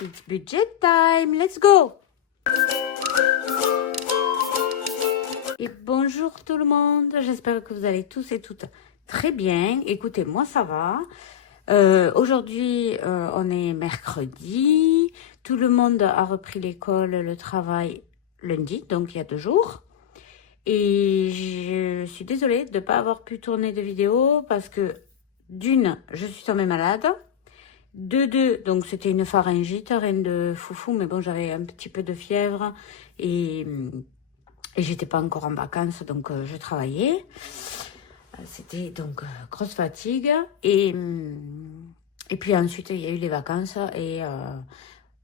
It's budget time, let's go! Et bonjour tout le monde, j'espère que vous allez tous et toutes très bien. Écoutez, moi ça va. Aujourd'hui, on est mercredi. Tout le monde a repris l'école, le travail lundi, donc il y a 2 jours. Et je suis désolée de ne pas avoir pu tourner de vidéo parce que d'une, je suis tombée malade. De deux, donc c'était une pharyngite, rien de foufou, mais bon, j'avais un petit peu de fièvre et j'étais pas encore en vacances, donc je travaillais. C'était donc grosse fatigue. Et puis ensuite, il y a eu les vacances et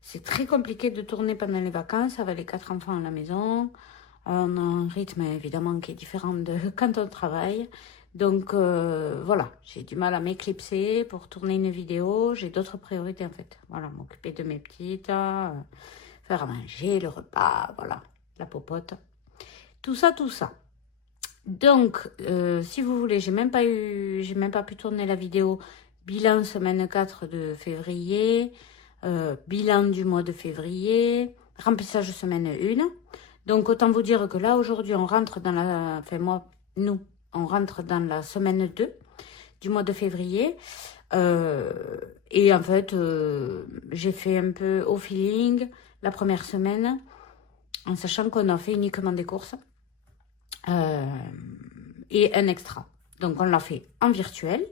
c'est très compliqué de tourner pendant les vacances avec les 4 enfants à la maison. On a un rythme évidemment qui est différent de quand on travaille. Donc voilà, j'ai du mal à m'éclipser pour tourner une vidéo. J'ai d'autres priorités en fait. Voilà, m'occuper de mes petites, faire à manger, le repas, voilà, la popote. Tout ça, tout ça. Donc, si vous voulez, j'ai même pas pu tourner la vidéo bilan semaine 4 de février, bilan du mois de février, remplissage semaine 1. Donc, autant vous dire que là, aujourd'hui, on rentre dans la... Enfin, moi, nous, on rentre dans la semaine 2 du mois de février. Et en fait, j'ai fait un peu au feeling la première semaine, en sachant qu'on a fait uniquement des courses et un extra. Donc, on l'a fait en virtuel.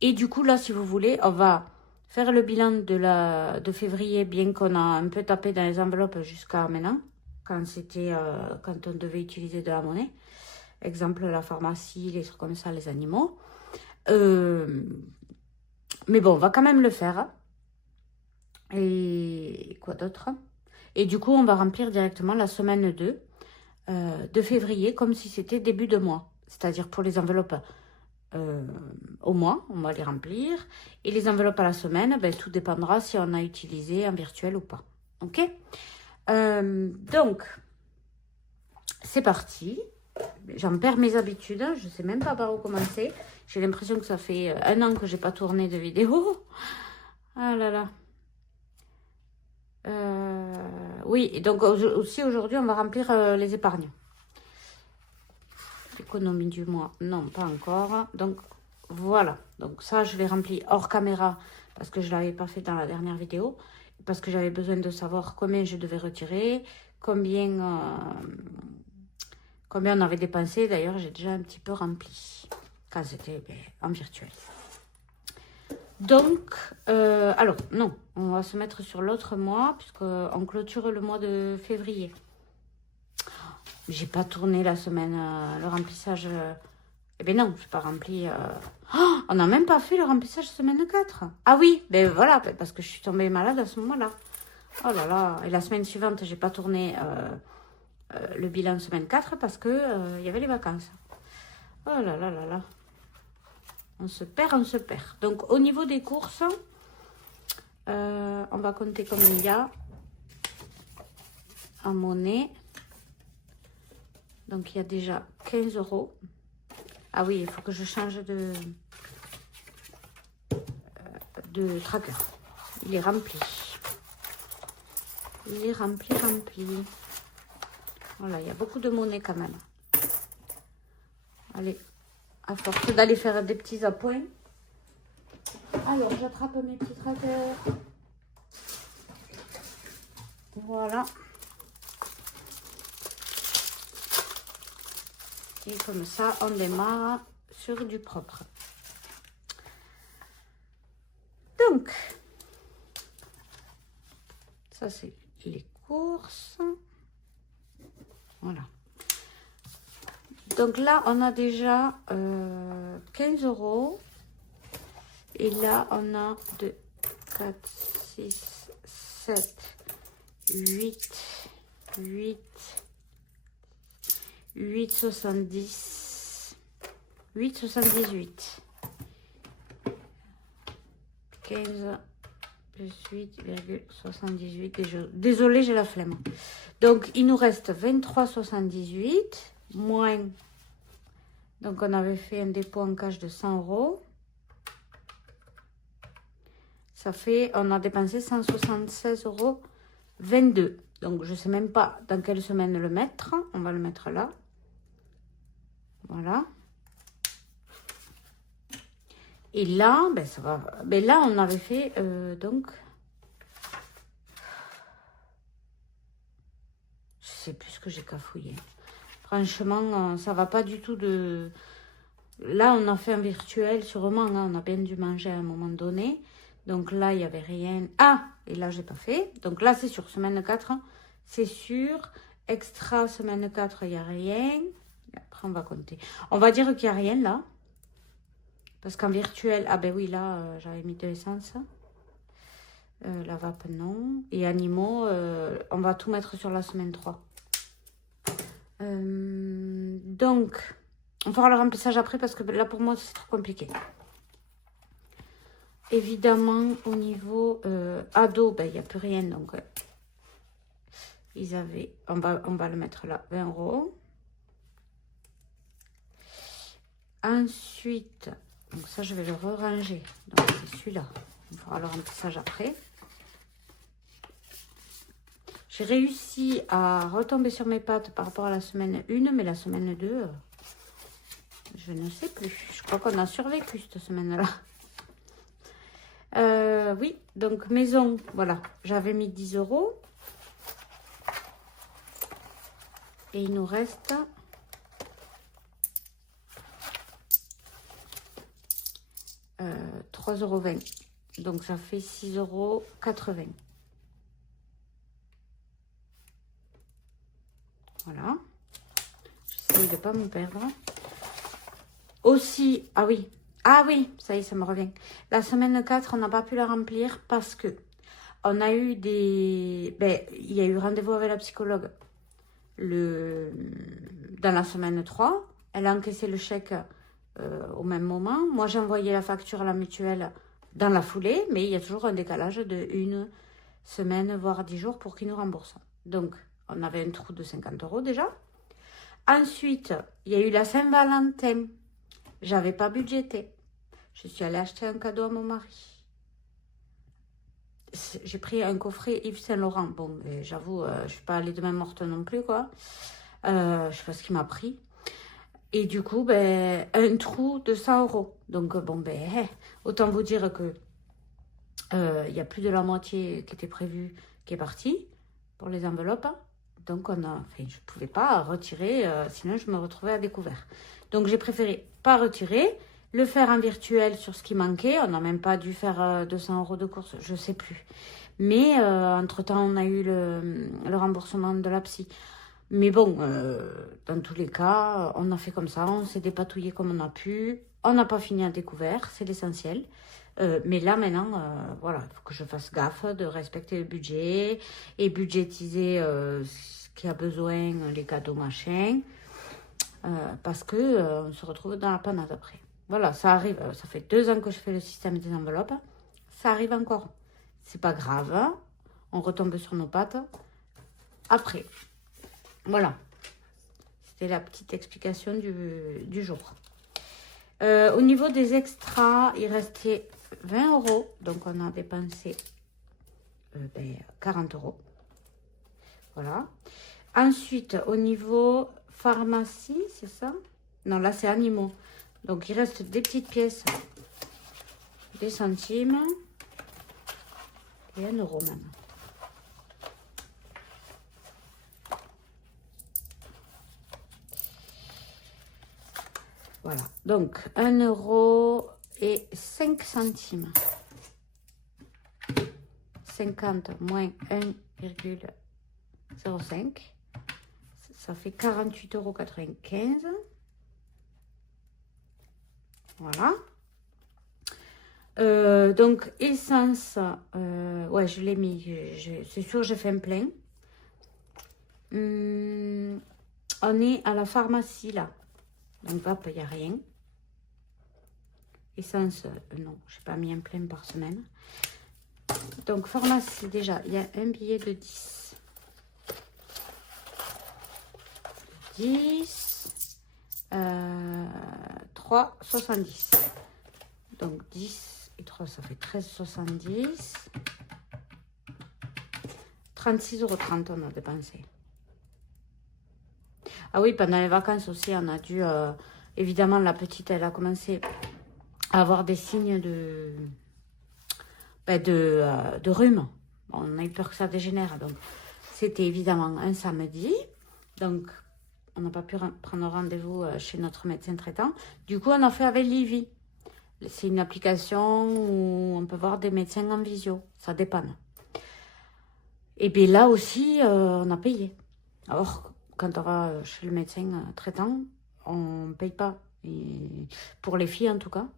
Et du coup, là, si vous voulez, on va faire le bilan de février, bien qu'on a un peu tapé dans les enveloppes jusqu'à maintenant, quand on devait utiliser de la monnaie. Exemple, la pharmacie, les trucs comme ça, les animaux. Mais bon, on va quand même le faire. Et quoi d'autre? Et du coup, on va remplir directement la semaine 2 de février, comme si c'était début de mois. C'est-à-dire pour les enveloppes au mois, on va les remplir. Et les enveloppes à la semaine, ben, tout dépendra si on a utilisé en virtuel ou pas. Ok? Donc, c'est parti. J'en perds mes habitudes, je ne sais même pas par où commencer. J'ai l'impression que ça fait 1 an que je n'ai pas tourné de vidéo. Ah là là. Oui, donc aussi aujourd'hui, on va remplir les épargnes. Économie du mois, non, pas encore. Donc, voilà. Donc ça, je l'ai rempli hors caméra parce que je ne l'avais pas fait dans la dernière vidéo. Parce que j'avais besoin de savoir combien je devais retirer, combien on avait dépensé. D'ailleurs, j'ai déjà un petit peu rempli quand c'était en virtuel. Donc, alors, non, on va se mettre sur l'autre mois puisqu'on clôture le mois de février. J'ai pas tourné la semaine, le remplissage. Eh bien non, je n'ai pas rempli. Oh, on n'a même pas fait le remplissage semaine 4. Ah oui, ben voilà, parce que je suis tombée malade à ce moment-là. Oh là là, et la semaine suivante, j'ai pas tourné le bilan semaine 4 parce que y avait les vacances. Oh là là là là. On se perd, on se perd. Donc, au niveau des courses, on va compter comme il y a en monnaie. Donc, il y a déjà 15 €. Ah oui, il faut que je change de tracker. Il est rempli. Il est rempli. Voilà, il y a beaucoup de monnaie quand même. Allez, à force d'aller faire des petits appoints. Alors, j'attrape mes petits trackers. Voilà. Et comme ça, on démarre sur du propre. Donc, ça c'est les courses. Voilà. Donc là, on a déjà 15 €. Et là, on a 2, 4, 6, 7, 8, 8,70, 8,78. 15 plus 8,78. Désolée, j'ai la flemme. Donc, il nous reste 23,78 moins. Donc, on avait fait un dépôt en cash de 100 €. Ça fait, on a dépensé 176,22 €. Donc, je ne sais même pas dans quelle semaine le mettre. On va le mettre là. Voilà. Et là, ben, ça va. Ben, là, on avait fait, donc... Je sais plus ce que j'ai cafouillé. Franchement, ça va pas du tout de... Là, on a fait un virtuel, sûrement. Hein, on a bien dû manger à un moment donné. Donc là, il n'y avait rien. Ah, et là, j'ai pas fait. Donc là, c'est sûr. Semaine 4, c'est sûr. Extra, semaine 4, il n'y a rien. Après, on va compter. On va dire qu'il n'y a rien là. Parce qu'en virtuel... Ah ben oui, là, j'avais mis de l'essence. La vape, non. Et animaux, on va tout mettre sur la semaine 3. Donc, on fera le remplissage après parce que là, pour moi, c'est trop compliqué. Évidemment, au niveau ado, ben, il n'y a plus rien. Donc, ils avaient... On va le mettre là, 20 €. Ensuite, donc ça, je vais le ranger. Donc, c'est celui-là. On fera le remplissage après. J'ai réussi à retomber sur mes pattes par rapport à la semaine 1, mais la semaine 2, je ne sais plus. Je crois qu'on a survécu cette semaine-là. Oui, donc maison, voilà. J'avais mis 10 €. Et il nous reste... 3,20 €. Donc ça fait 6,80 €. Voilà. J'essaye de ne pas me perdre. Aussi, ah oui, ça y est, ça me revient. La semaine 4, on n'a pas pu la remplir parce que on a eu des... Ben, il y a eu rendez-vous avec la psychologue dans la semaine 3. Elle a encaissé le chèque au même moment. Moi, j'ai envoyé la facture à la mutuelle dans la foulée, mais il y a toujours un décalage de 1 semaine, voire 10 jours pour qu'ils nous remboursent. Donc, on avait un trou de 50 € déjà. Ensuite, il y a eu la Saint-Valentin. J'avais pas budgété. Je suis allée acheter un cadeau à mon mari. J'ai pris un coffret Yves Saint Laurent. Bon, j'avoue, je ne suis pas allée de main morte non plus, quoi. Je sais pas ce qu'il m'a pris. Et du coup, ben, un trou de 100 €. Donc, bon, ben, autant vous dire que il y a plus de la moitié qui était prévu, qui est parti pour les enveloppes. Donc, je ne pouvais pas retirer, sinon je me retrouvais à découvert. Donc, j'ai préféré pas retirer, le faire en virtuel sur ce qui manquait. On n'a même pas dû faire 200 € de course, je ne sais plus. Mais, entre-temps, on a eu le remboursement de la psy. Mais bon, dans tous les cas, on a fait comme ça, on s'est dépatouillé comme on a pu. On n'a pas fini à découvert, c'est l'essentiel. Mais là, maintenant, voilà, il faut que je fasse gaffe de respecter le budget et budgétiser ce qui a besoin, les cadeaux, machin. Parce que on se retrouve dans la panade après. Voilà, ça arrive. Ça fait 2 ans que je fais le système des enveloppes. Ça arrive encore. C'est pas grave. Hein, on retombe sur nos pattes. Après, voilà. C'était la petite explication du jour. Au niveau des extras, il restait 20 €. Donc, on a dépensé 40 €. Voilà. Ensuite, au niveau pharmacie, c'est ça? Non, là, c'est animaux. Donc, il reste des petites pièces, des centimes et 1 € même. Voilà. Donc, 1,05 €. 50 moins 1,05. Ça fait 48,95 €. Voilà. Donc, essence, ouais, je l'ai mis. C'est sûr, j'ai fait un plein. On est à la pharmacie, là. Donc, hop, il n'y a rien. Essence, non, je n'ai pas mis un plein par semaine. Donc, pharmacie, déjà, il y a un billet de 10. 3,70. Donc, 10 et 3, ça fait 13,70. 36,30 € on a dépensé. Ah oui, pendant les vacances aussi, on a dû... évidemment, la petite, elle a commencé à avoir des signes de rhume. Bon, on a eu peur que ça dégénère. Donc, c'était évidemment un samedi. Donc, on n'a pas pu prendre rendez-vous chez notre médecin traitant. Du coup, on a fait avec Livy. C'est une application où on peut voir des médecins en visio. Ça dépanne. Et bien là aussi, on a payé. Alors, quand on va chez le médecin traitant, on ne paye pas. Et pour les filles, en tout cas,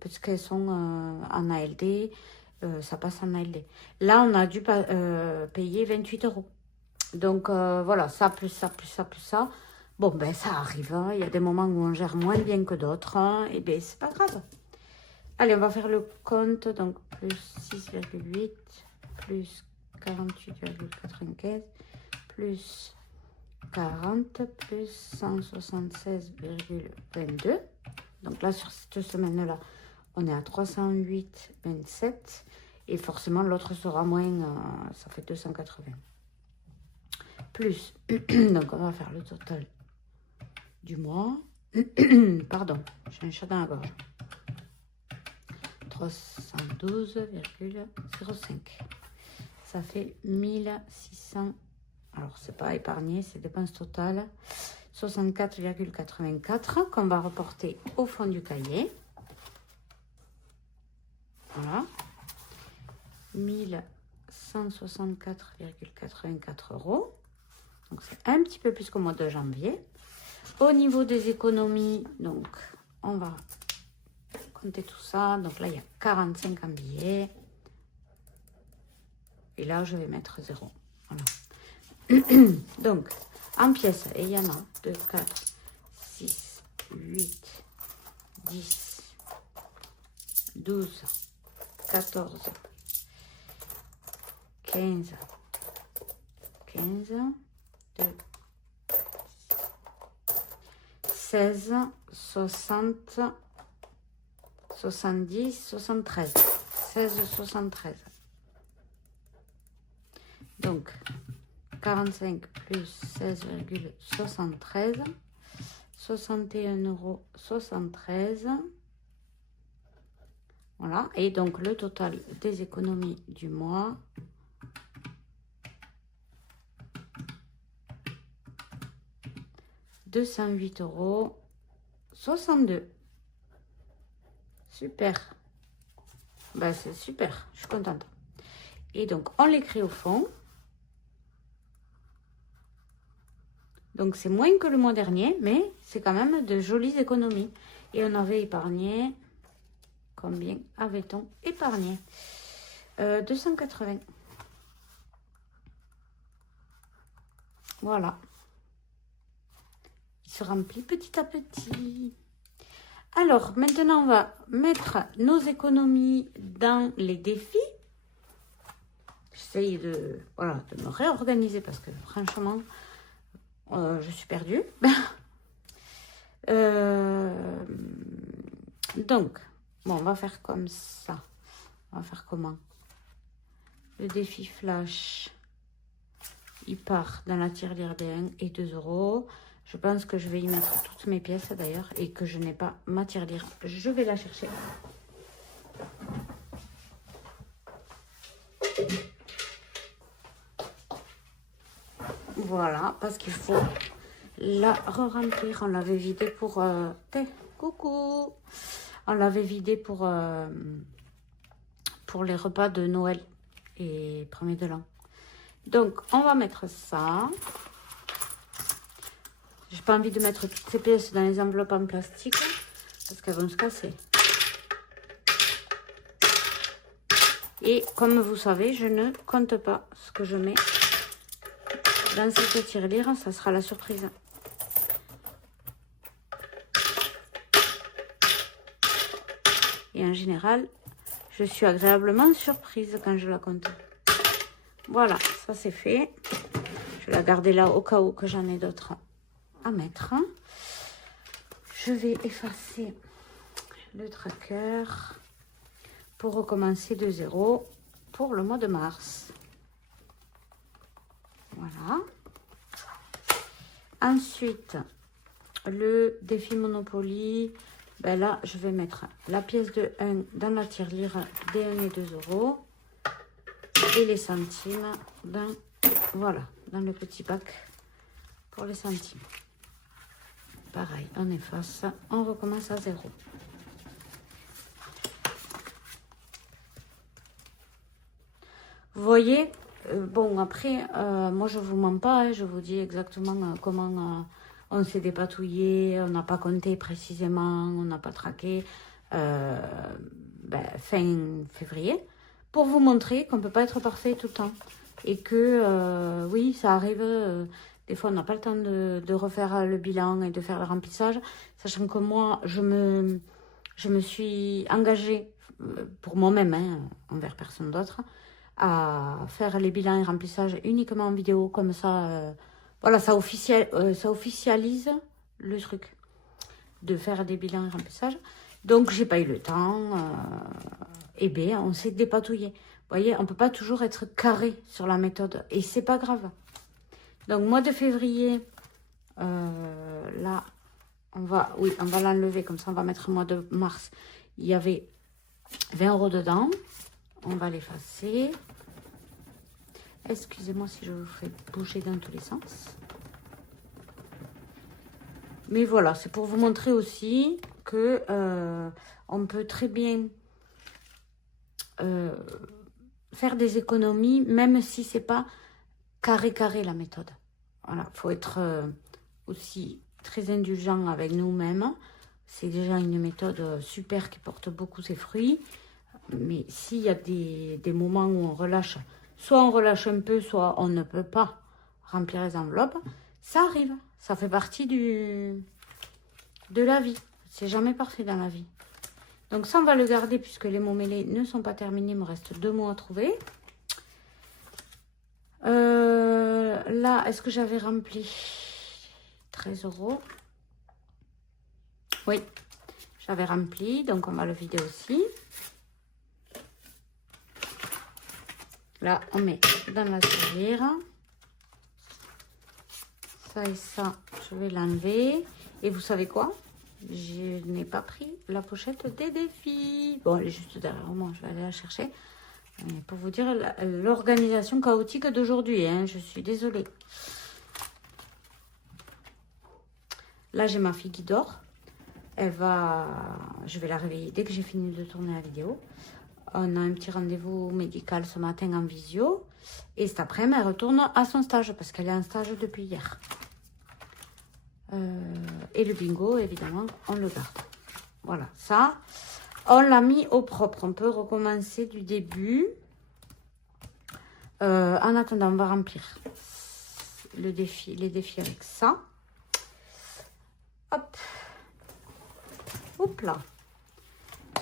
parce qu'elles sont en ALD, ça passe en ALD. Là, on a dû payer 28 €. Donc, voilà, ça, plus ça, plus ça, plus ça. Bon, ben, ça arrive. Hein. Il y a des moments où on gère moins bien que d'autres. Hein. Et bien, c'est pas grave. Allez, on va faire le compte. Donc, plus 6,8, plus 48,95, plus 40, plus 176,22. Donc là, sur cette semaine-là, on est à 308,27. Et forcément, l'autre sera moins, ça fait 280. Plus, donc on va faire le total du mois. Pardon, j'ai un chat dans la gorge. 312,05. Ça fait 1600. Alors, c'est pas épargné, c'est dépenses totales. 64,84 qu'on va reporter au fond du cahier. Voilà. 1164,84 €. Donc, c'est un petit peu plus qu'au mois de janvier. Au niveau des économies, donc, on va compter tout ça. Donc là, il y a 45 en billets. Et là, je vais mettre 0. Voilà. Donc, en pièces, et il y en a 2, 4, 6, 8, 10, 12, 14, 15, 2, 16, 60, 70, 73. 16, 73. Donc, 45 plus 16,73, 61,73 €. Voilà. Et donc, le total des économies du mois, € 208,62 €. Super. Ben, c'est super. Je suis contente. Et donc, on l'écrit au fond. Donc, c'est moins que le mois dernier, mais c'est quand même de jolies économies. Et on avait épargné... Combien avait-on épargné? 280. Voilà. Il se remplit petit à petit. Alors, maintenant, on va mettre nos économies dans les défis. J'essaye de me réorganiser parce que, franchement... je suis perdue. Donc, bon, on va faire comme ça. On va faire comment? Le défi flash, il part dans la tirelire des 1 et 2 €. Je pense que je vais y mettre toutes mes pièces d'ailleurs et que je n'ai pas ma tirelire. Je vais la chercher. Voilà, parce qu'il faut la re-remplir. On l'avait vidé pour... coucou. On l'avait vidé pour les repas de Noël et 1er de l'an. Donc, on va mettre ça. J'ai pas envie de mettre toutes ces pièces dans les enveloppes en plastique parce qu'elles vont se casser. Et comme vous savez, je ne compte pas ce que je mets dans cette tirelire. Ça sera la surprise. Et en général, je suis agréablement surprise quand je la compte. Voilà, ça c'est fait. Je vais la garder là au cas où que j'en ai d'autres à mettre. Je vais effacer le tracker pour recommencer de zéro pour le mois de mars. Voilà. Ensuite, le défi Monopoly. Ben là, je vais mettre la pièce de 1 dans la tirelire des 1 et 2 euros. Et les centimes dans, voilà, dans le petit bac pour les centimes. Pareil, on efface, on recommence à zéro. Vous voyez, bon après, moi je vous mens pas, hein, je vous dis exactement comment on s'est dépatouillé, on n'a pas compté précisément, on n'a pas traqué fin février, pour vous montrer qu'on ne peut pas être parfait tout le temps. Et que oui, ça arrive, des fois on n'a pas le temps de refaire le bilan et de faire le remplissage, sachant que moi je me suis engagée pour moi-même, hein, envers personne d'autre, à faire les bilans et remplissages uniquement en vidéo, comme ça, voilà, ça officialise le truc de faire des bilans et remplissages. Donc, j'ai pas eu le temps, et bien, on s'est dépatouillé. Vous voyez, on ne peut pas toujours être carré sur la méthode, et c'est pas grave. Donc, mois de février, là, on va l'enlever, comme ça, on va mettre mois de mars. Il y avait 20 euros dedans. On va l'effacer. Excusez-moi si je vous fais bouger dans tous les sens. Mais voilà, c'est pour vous montrer aussi que on peut très bien faire des économies, même si c'est pas carré la méthode. Voilà, faut être aussi très indulgent avec nous-mêmes. C'est déjà une méthode super qui porte beaucoup ses fruits. Mais s'il y a des moments où on relâche, soit on relâche un peu, soit on ne peut pas remplir les enveloppes, ça arrive. Ça fait partie de la vie. C'est jamais parfait dans la vie. Donc ça, on va le garder puisque les mots mêlés ne sont pas terminés. Il me reste 2 mots à trouver. Là, est-ce que j'avais rempli 13 euros? Oui, j'avais rempli. Donc, on va le vider aussi. Là, on met dans la tirelire. Ça et ça, je vais l'enlever. Et vous savez quoi? Je n'ai pas pris la pochette des défis. Bon, elle est juste derrière moi, je vais aller la chercher. Mais pour vous dire l'organisation chaotique d'aujourd'hui, hein, je suis désolée. Là, j'ai ma fille qui dort. Je vais la réveiller dès que j'ai fini de tourner la vidéo. On a un petit rendez-vous médical ce matin en visio. Et cet après-midi, elle retourne à son stage parce qu'elle est en stage depuis hier. Et le bingo, évidemment, on le garde. Voilà, ça, on l'a mis au propre. On peut recommencer du début. En attendant, on va remplir les défis avec ça. Hop. Hop là.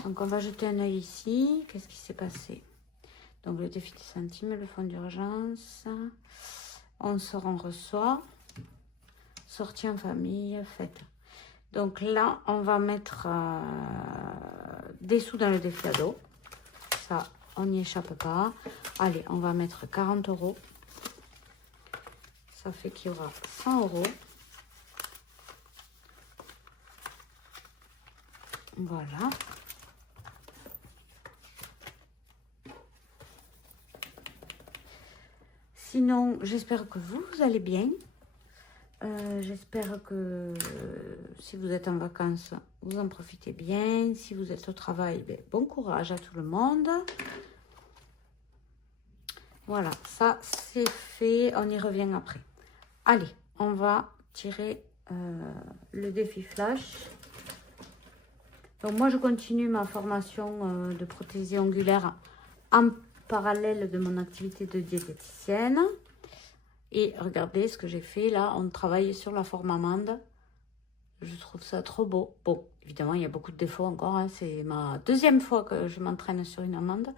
Donc, on va jeter un œil ici. Qu'est-ce qui s'est passé? Donc, le défi des centimes, le fonds d'urgence. On sort, on reçoit. Sortie en famille, fête. Donc là, on va mettre des sous dans le défi ado. Ça, on n'y échappe pas. Allez, on va mettre 40 euros. Ça fait qu'il y aura 100 euros. Voilà. Sinon, j'espère que vous allez bien. J'espère que si vous êtes en vacances, vous en profitez bien. Si vous êtes au travail, ben, bon courage à tout le monde. Voilà, ça c'est fait. On y revient après. Allez, on va tirer le défi flash. Donc moi, je continue ma formation de prothésie ongulaire en parallèle de mon activité de diététicienne. Et regardez ce que j'ai fait là, on travaille sur la forme amande. Je trouve ça trop beau. Bon, évidemment, il y a beaucoup de défauts encore. Hein. C'est ma deuxième fois que je m'entraîne sur une amande.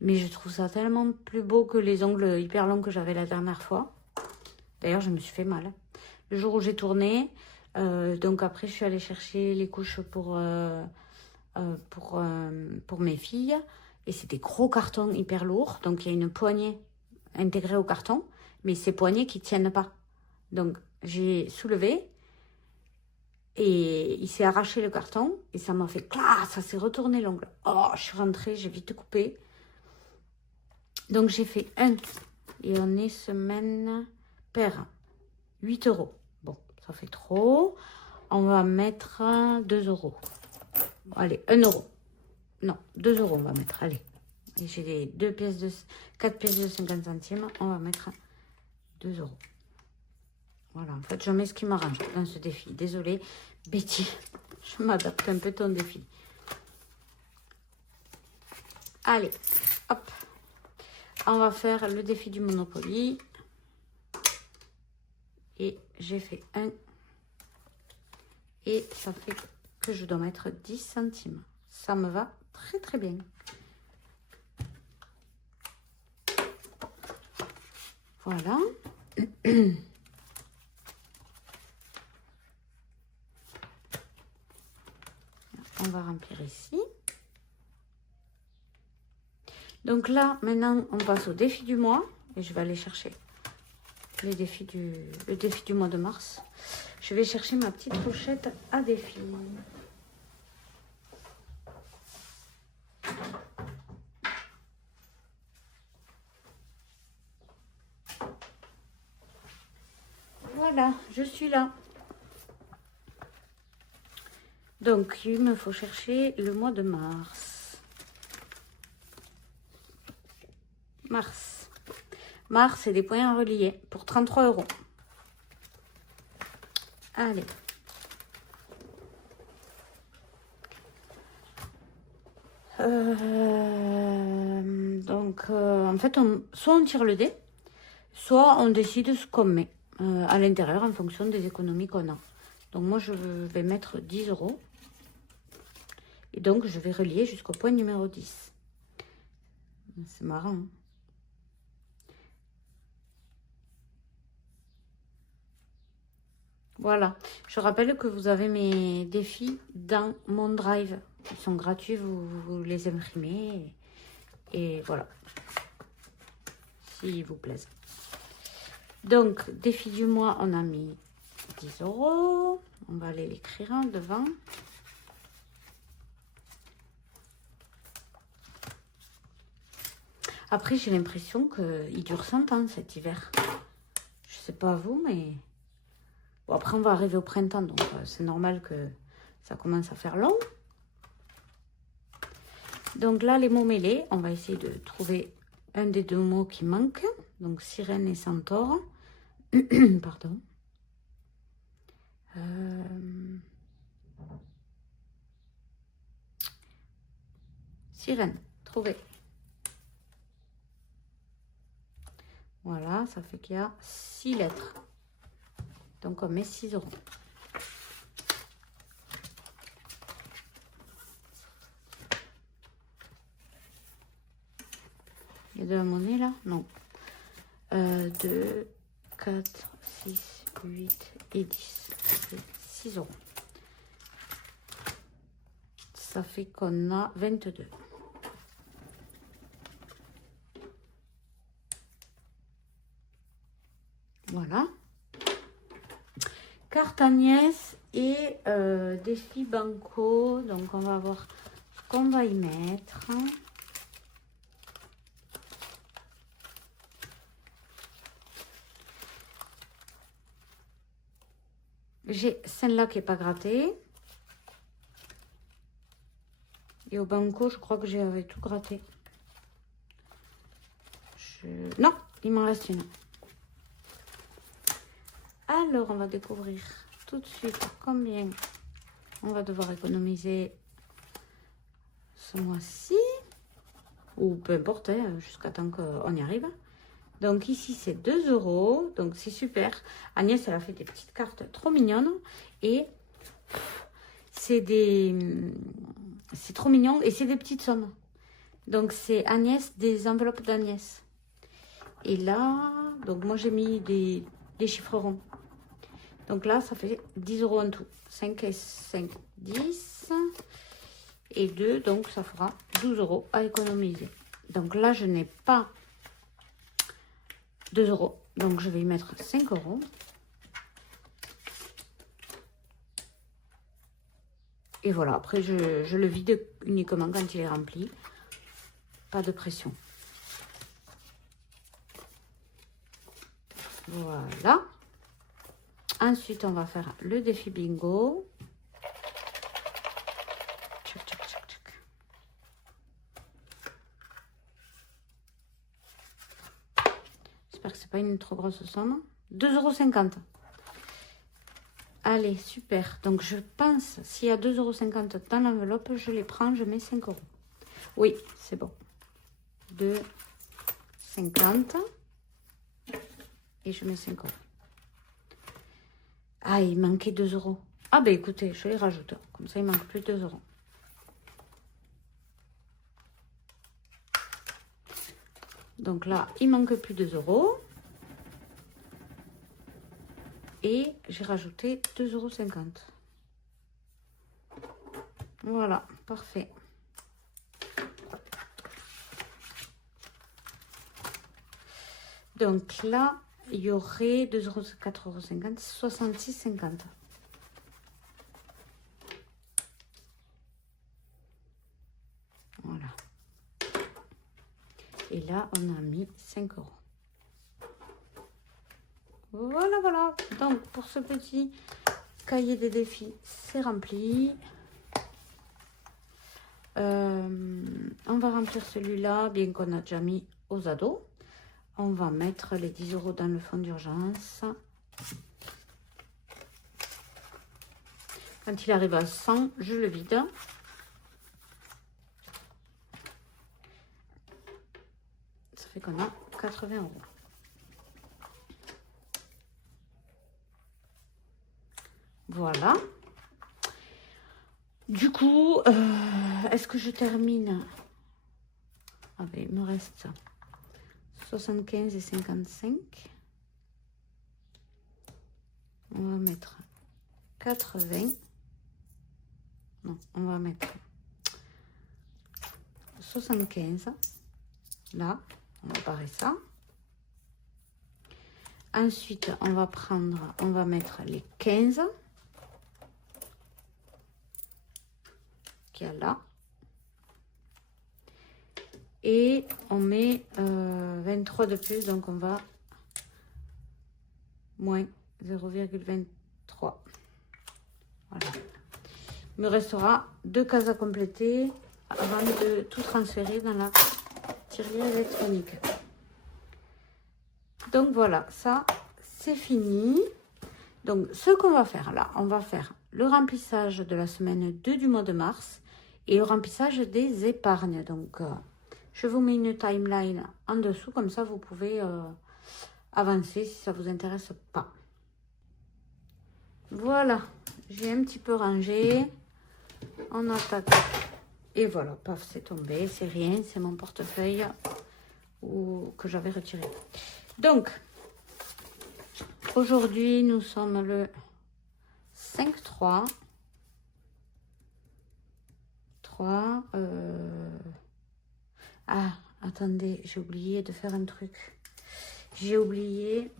Mais je trouve ça tellement plus beau que les ongles hyper longs que j'avais la dernière fois. D'ailleurs, je me suis fait mal. Le jour où j'ai tourné, donc après, je suis allée chercher les couches pour mes filles. Et c'est des gros cartons hyper lourds. Donc, il y a une poignée intégrée au carton. Mais ces poignées qui ne tiennent pas. Donc, j'ai soulevé. Et il s'est arraché le carton. Et ça m'a fait clac, ça s'est retourné l'ongle. Oh, je suis rentrée, j'ai vite coupé. Donc, j'ai fait un. Et on est semaine paire. 8 €. Bon, ça fait trop. On va mettre 2 €. Allez, 1 €. Non, 2 € on va mettre, allez. Et j'ai les 4 pièces de 50 centimes. On va mettre 2 €. Voilà, en fait, je mets ce qui m'arrange dans ce défi. Désolée, Betty, je m'adapte un peu à ton défi. Allez, hop. On va faire le défi du Monopoly. Et j'ai fait 1. Et ça fait que je dois mettre 10 centimes. Ça me va très très bien. Voilà. On va remplir ici. Donc là, maintenant, on passe au défi du mois. Et je vais aller chercher le défi du mois de mars. Je vais chercher ma petite pochette à défi. Voilà, je suis là. Donc, il me faut chercher le mois de mars. Mars, c'est des points reliés pour 33 €. Allez. En fait, soit on tire le dé, soit on décide ce qu'on met à l'intérieur en fonction des économies qu'on a. Donc, moi, je vais mettre 10 €. Et donc, je vais relier jusqu'au point numéro 10. C'est marrant, hein? Voilà. Je rappelle que vous avez mes défis dans mon drive. Ils sont gratuits, vous les imprimez. Et voilà. S'ils vous plaisent. Donc, défi du mois, on a mis 10 €. On va aller l'écrire devant. Après, j'ai l'impression qu'il dure 100 ans cet hiver. Je sais pas vous, mais... Bon, après, on va arriver au printemps, donc c'est normal que ça commence à faire long. Donc là, les mots mêlés, on va essayer de trouver un des deux mots qui manquent. Donc, sirène et centaure. Pardon. Sirène, trouvé. Voilà, ça fait qu'il y a 6 lettres. Donc, on met 6 €. Il y a de la monnaie là? Non. 2, 4, 6, 8 et 10. Ça fait 6 €. Ça fait qu'on a 22. Voilà. Carte Agnès et défi banco. Donc, on va voir ce qu'on va y mettre. J'ai celle-là qui n'est pas grattée. Et au banco, je crois que j'avais tout gratté. Non, il m'en reste une. Alors, on va découvrir tout de suite combien on va devoir économiser ce mois-ci. Ou peu importe, hein, jusqu'à temps qu'on y arrive. Donc ici, c'est 2 €. Donc c'est super. Agnès, elle a fait des petites cartes trop mignonnes. Et c'est trop mignon. Et c'est des petites sommes. Donc c'est Agnès, des enveloppes d'Agnès. Et là, donc moi j'ai mis des chiffres ronds. Donc là, ça fait 10 € en tout. 5 et 5, 10. et 2, donc ça fera 12 € à économiser. Donc là, je n'ai pas 2 €, donc je vais y mettre 5 €. Et voilà, après je le vide uniquement quand il est rempli. Pas de pression. Voilà. Ensuite, on va faire le défi bingo. Tchac, tchac, tchac, tchac. J'espère que c'est pas une trop grosse somme. 2,50 €. Allez, super. Donc, je pense, s'il y a 2,50 € dans l'enveloppe, je les prends, je mets 5 €. Oui, c'est bon. 2,50 €. Et je mets 5 €. Ah, il manquait 2 €. Ah, ben écoutez, je les rajoute. Comme ça, il manque plus 2 €. Donc là, il manque plus 2 €. Et j'ai rajouté 2,50 €. Voilà, parfait. Donc là, il y aurait 4,50 €, 66,50 €. Voilà. Et là, on a mis 5 €. Voilà, voilà. Donc, pour ce petit cahier des défis, c'est rempli. On va remplir celui-là, bien qu'on a déjà mis aux ados. On va mettre les 10 € dans le fond d'urgence. Quand il arrive à 100, je le vide. Ça fait qu'on a 80 €. Voilà. Du coup, est-ce que je termine? Ah ben, il me reste 75 et 55. On va mettre 80. Non, on va mettre 75. Là, on va barrer ça. Ensuite, on va mettre les 15 qu'il y a là. Et on met 23 de plus, donc on va moins 0,23. Voilà. Il me restera 2 cases à compléter avant de tout transférer dans la tirelire électronique. Donc voilà, ça c'est fini. Donc ce qu'on va faire là, on va faire le remplissage de la semaine 2 du mois de mars et le remplissage des épargnes. Donc je vous mets une timeline en dessous, comme ça vous pouvez avancer si ça vous intéresse pas. Voilà, j'ai un petit peu rangé. On attaque. Et voilà, paf, c'est tombé, c'est rien, c'est mon portefeuille que j'avais retiré. Donc, aujourd'hui, nous sommes le 5-3. 3. Ah, attendez, j'ai oublié de faire un truc. J'ai oublié.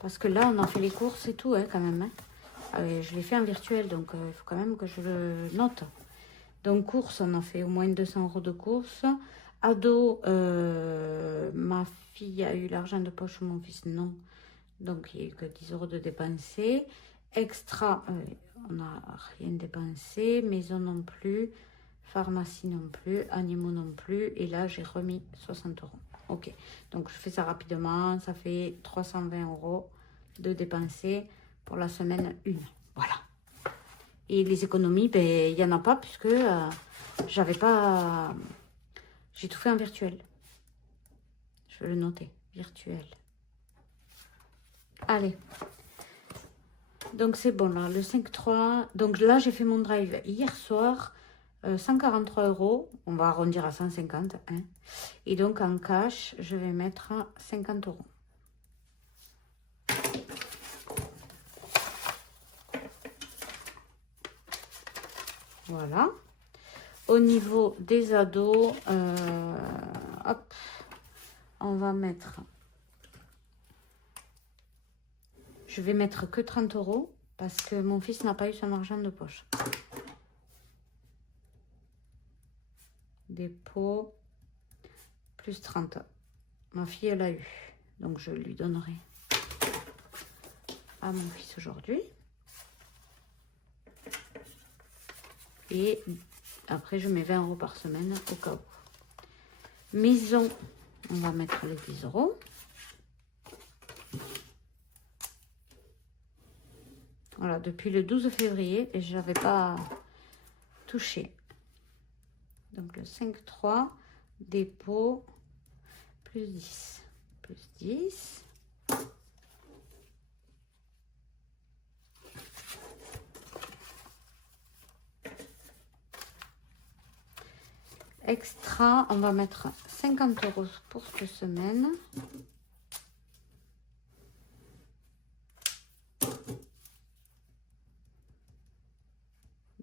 Parce que là, on a fait les courses et tout, hein, quand même. Hein. Je l'ai fait en virtuel, donc il faut quand même que je le note. Donc, courses, on a fait au moins 200 € de courses. Ado, ma fille a eu l'argent de poche, mon fils non. Donc, il n'y a eu que 10 € de dépensés. Extra, on n'a rien dépensé. Maison non plus. Pharmacie non plus. Animaux non plus. Et là, j'ai remis 60 €. Ok, donc je fais ça rapidement. Ça fait 320 € de dépensés pour la semaine 1. Voilà. Et les économies, ben, il n'y en a pas puisque j'avais pas... J'ai tout fait en virtuel. Je vais le noter. Virtuel. Allez. Donc, c'est bon, là. Le 5-3. Donc, là, j'ai fait mon drive hier soir. 143 €. On va arrondir à 150. Hein. Et donc, en cash, je vais mettre 50 €. Voilà. Au niveau des ados, hop, on va mettre... Je vais mettre que 30 € parce que mon fils n'a pas eu son argent de poche. Dépôt, plus 30. Ma fille, elle a eu. Donc, je lui donnerai à mon fils aujourd'hui. Et après, je mets 20 € par semaine au cas où. Maison, on va mettre les 10 €. Voilà, depuis le 12 février, et je n'avais pas touché. Donc, le 5,3, dépôt, plus 10. Plus 10. Extra, on va mettre 50 € pour cette semaine.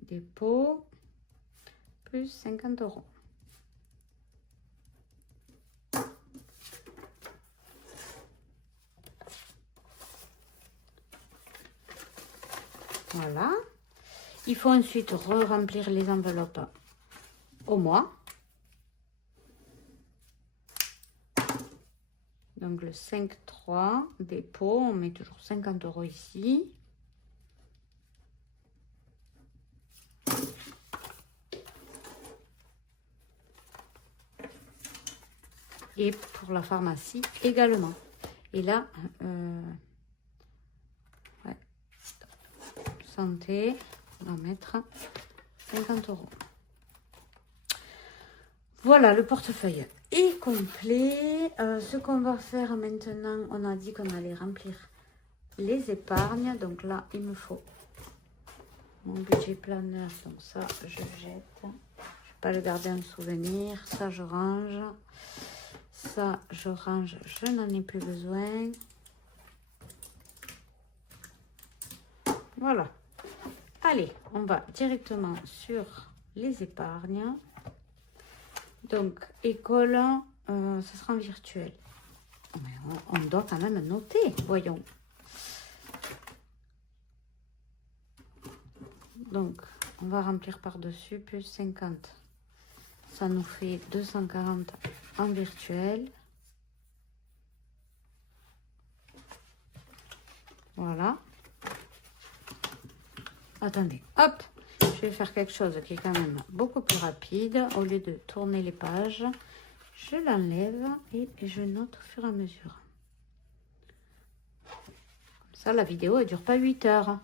Dépôt, plus 50 €. Voilà. Il faut ensuite re-remplir les enveloppes au mois. Donc le 5,3, dépôt, on met toujours 50 € ici. Et pour la pharmacie également. Et là, ouais, santé, on va mettre 50 €. Voilà, le portefeuille est complet. Ce qu'on va faire maintenant, on a dit qu'on allait remplir les épargnes. Donc là, il me faut mon budget planeur. Donc ça, je jette. Je ne vais pas le garder en souvenir. Ça, je range. Ça, je range. Je n'en ai plus besoin. Voilà. Allez, on va directement sur les épargnes. Donc, école, ce sera en virtuel. Mais on doit quand même noter, voyons. Donc, on va remplir par-dessus, plus 50. Ça nous fait 240 en virtuel. Voilà. Attendez, hop, je vais faire quelque chose qui est quand même beaucoup plus rapide. Au lieu de tourner les pages, je l'enlève et je note au fur et à mesure. Comme ça, la vidéo ne dure pas 8 heures.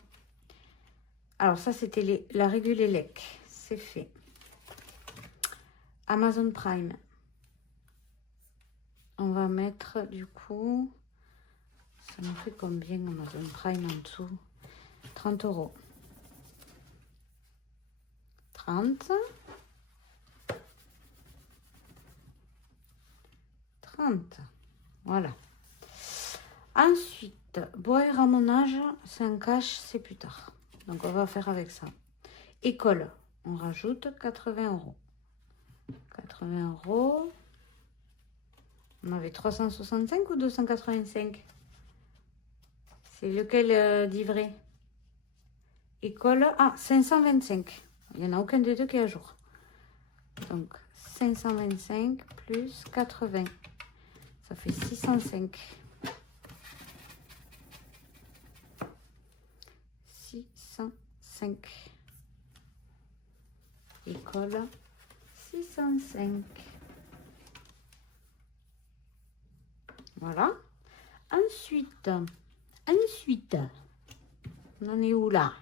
Alors ça, c'était la régule ELEC. C'est fait. Amazon Prime. On va mettre du coup, ça me fait combien Amazon Prime en dessous? 30 €. 30. 30. Voilà. Ensuite, bois et ramonage, c'est un cash, c'est plus tard. Donc, on va faire avec ça. École, on rajoute 80 €. 80 €. On avait 365 ou 285? C'est lequel d'ivray? École, 525. Il n'y en a aucun des deux qui est à jour. Donc, 525 plus 80. Ça fait 605. 605. École, 605. Voilà. Ensuite, on en est où là?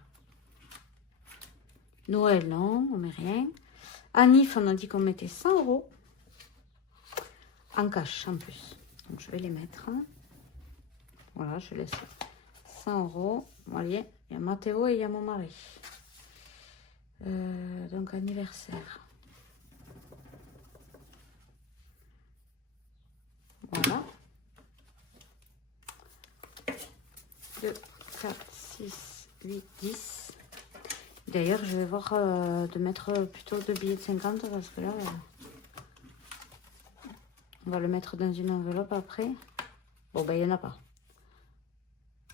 Noël, non, on met rien. Anif, on a dit qu'on mettait 100 € en cash en plus. Donc, je vais les mettre. Voilà, je laisse 100 €. Voyez, il y a Mathéo et il y a mon mari. Donc, anniversaire. Voilà. 2, 4, 6, 8, 10. D'ailleurs, je vais voir de mettre plutôt 2 billets de 50 parce que là, on va le mettre dans une enveloppe après. Bon, ben, il n'y en a pas.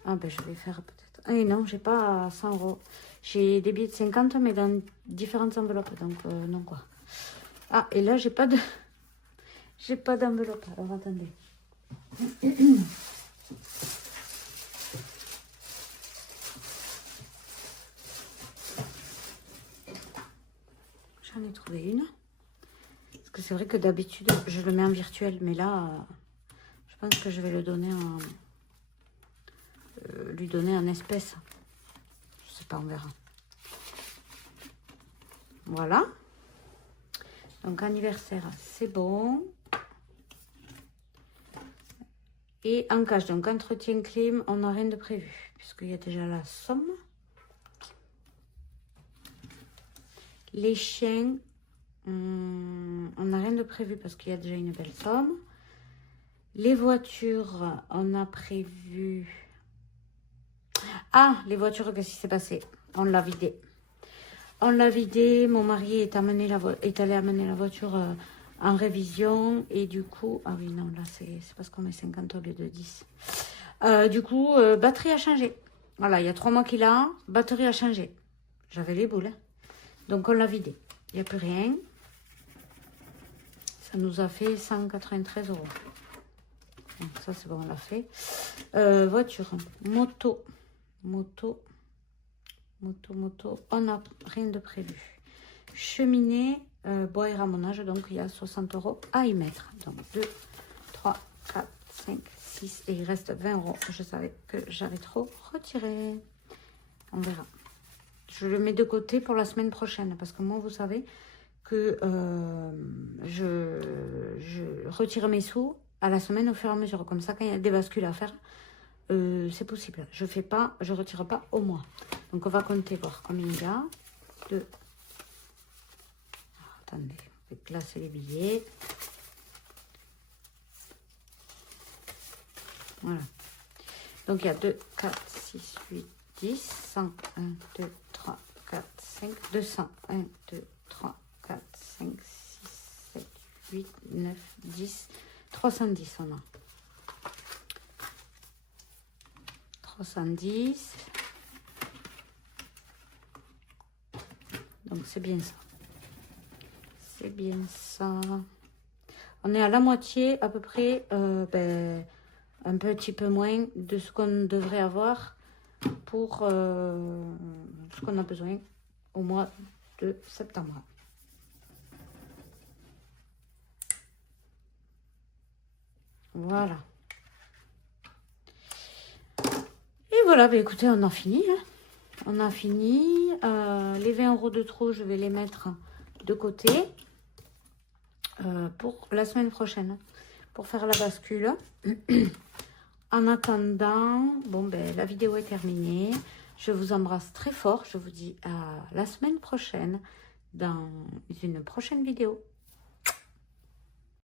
Ah, ben, je vais faire peut-être... Ah, non, j'ai pas 100 euros. J'ai des billets de 50, mais dans différentes enveloppes. Donc, non, quoi. Ah, et là, j'ai pas de... j'ai pas d'enveloppe. Alors, attendez. J'en ai trouvé une. Parce que c'est vrai que d'habitude, je le mets en virtuel. Mais là, je pense que je vais le donner en... lui donner en espèces. Je sais pas, on verra. Voilà. Donc, anniversaire, c'est bon. Et en cash, donc entretien clim, on n'a rien de prévu. Puisqu'il y a déjà la somme. Les chiens, on n'a rien de prévu parce qu'il y a déjà une belle somme. Les voitures, on a prévu... Ah, les voitures, qu'est-ce qui s'est passé? On l'a vidé. On l'a vidé. Mon mari est allé amener la voiture en révision. Et du coup... Ah oui, non, là, c'est parce qu'on met 50 au lieu de 10. Du coup, batterie a changé. Voilà, il y a 3 mois qu'il a. Batterie a changé. J'avais les boules. Hein. Donc, on l'a vidé. Il n'y a plus rien. Ça nous a fait 193 euros. Donc, ça, c'est bon, on l'a fait. Voiture. Moto. On n'a rien de prévu. Cheminée. Bois et ramonage. Donc, il y a 60 euros à y mettre. Donc, 2, 3, 4, 5, 6. Et il reste 20 euros. Je savais que j'avais trop retiré. On verra. Je le mets de côté pour la semaine prochaine. Parce que moi, vous savez que je retire mes sous à la semaine au fur et à mesure. Comme ça, quand il y a des bascules à faire, c'est possible. Je retire pas au mois. Donc, on va compter, voir combien il y a. 2. Attendez, on va placer les billets. Voilà. Donc, il y a 2, 4, 6, 8, 10, 100, 1, 2, 3, 4, 5, 200, 1, 2, 3, 4, 5, 6, 7, 8, 9, 10, 310 on a. 310. Donc, c'est bien ça. C'est bien ça. On est à la moitié, à peu près, un petit peu moins de ce qu'on devrait avoir pour ce qu'on a besoin au mois de septembre. Voilà. Et voilà, bah écoutez, on a fini. Hein. On a fini. Les 20 euros de trop, je vais les mettre de côté pour la semaine prochaine, pour faire la bascule. En attendant, bon, ben, la vidéo est terminée. Je vous embrasse très fort. Je vous dis à la semaine prochaine dans une prochaine vidéo.